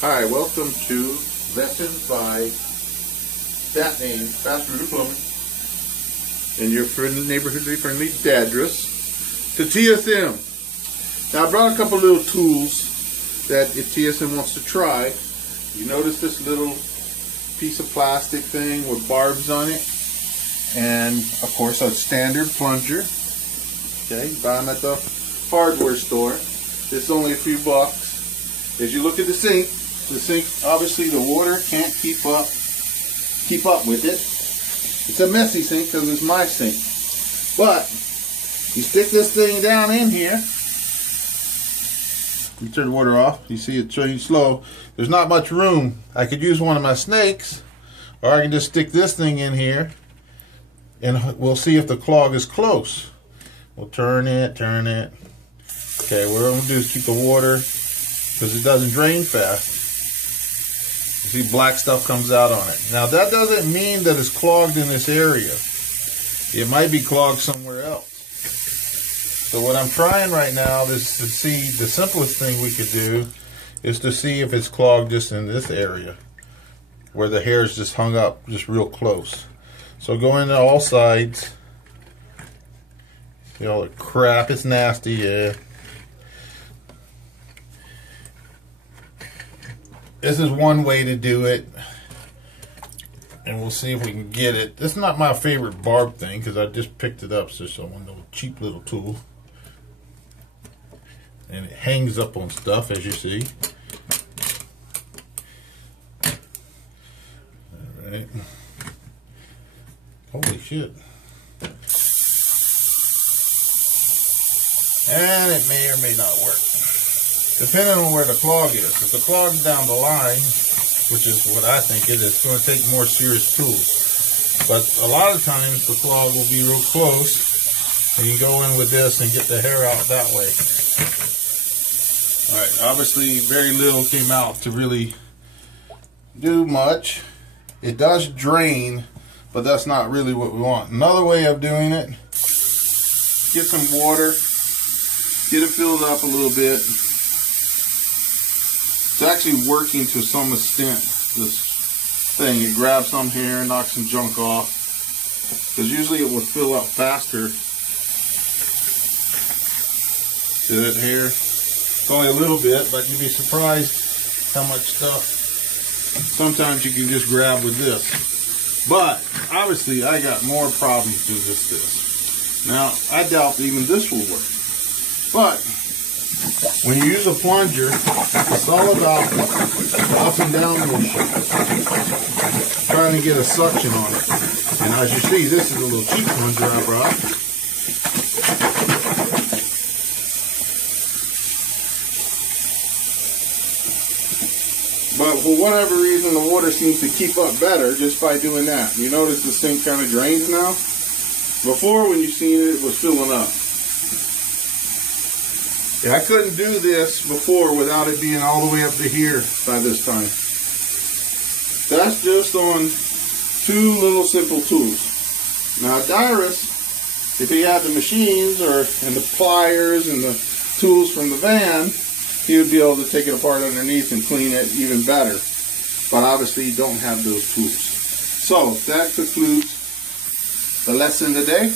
Hi, welcome to Lesson by that name, Fast Rooter Plumbing, and your friendly, neighborhoodly friendly Dadyrus to TSM. Now I brought a couple little tools that if TSM wants to try. You notice this little piece of plastic thing with barbs on it, and of course a standard plunger. Okay, you buy them at the hardware store. This is only a few bucks. As you look at the sink, obviously the water can't keep up with it. It's a messy sink because it's my sink. But you stick this thing down in here. You turn the water off. You see it change slow. There's not much room. I could use one of my snakes, or I can just stick this thing in here, and we'll see if the clog is close. We'll turn it. Okay, what I'm going to do is keep the water, because it doesn't drain fast. You see black stuff comes out on it. Now that doesn't mean that it's clogged in this area. It might be clogged somewhere else. So what I'm trying right now is to see, the simplest thing we could do is to see if it's clogged just in this area, where the hair's just hung up just real close. So go into all sides. See all the crap, it's nasty, yeah. This is one way to do it, and we'll see if we can get it. This is not my favorite barb thing because I just picked it up, so it's one little cheap little tool, and it hangs up on stuff, as you see. All right. Holy shit! And it may or may not work, depending on where the clog is. If the clog's down the line, which is what I think it is, it's going to take more serious tools. But a lot of times the clog will be real close, and you go in with this and get the hair out that way. Alright, obviously very little came out to really do much. It does drain, but that's not really what we want. Another way of doing it, get some water, get it filled up a little bit. It's actually working to some extent, this thing. It grabs some hair, knocks some junk off, because usually it would fill up faster. See that hair? It's only a little bit, but you'd be surprised how much stuff sometimes you can just grab with this. But obviously I got more problems with this. Now I doubt even this will work. But when you use a plunger, it's all about up and down motion, trying to get a suction on it. And as you see, this is a little cheap plunger I brought. But for whatever reason, the water seems to keep up better just by doing that. You notice the sink kind of drains now? Before, when you seen it, it was filling up. Yeah, I couldn't do this before without it being all the way up to here by this time. That's just on two little simple tools. Now Dyrus, if he had the machines and the pliers and the tools from the van, he would be able to take it apart underneath and clean it even better. But obviously you don't have those tools. So that concludes the lesson today.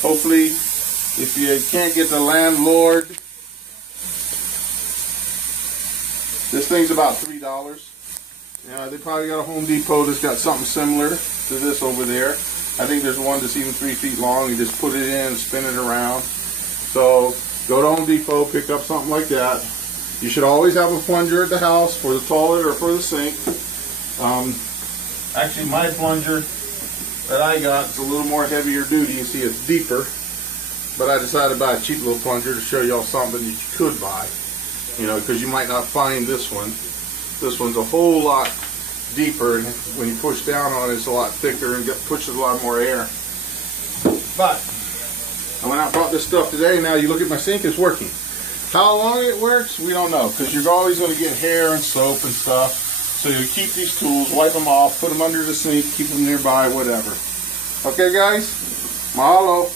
Hopefully, if you can't get the landlord, this thing's about $3. They probably got a Home Depot that's got something similar to this over there. I think there's one that's even 3 feet long. You just put it in and spin it around. So go to Home Depot, pick up something like that. You should always have a plunger at the house for the toilet or for the sink. Actually, my plunger that I got is a little more heavier duty. You see it's deeper. But I decided to buy a cheap little plunger to show y'all something that you could buy. You know, because you might not find this one. This one's a whole lot deeper, and when you push down on it, it's a lot thicker and pushes a lot more air. But I went out and bought this stuff today. Now you look at my sink, it's working. How long it works, we don't know, because you're always going to get hair and soap and stuff. So you keep these tools, wipe them off, put them under the sink, keep them nearby, whatever. Okay, guys? Mahalo.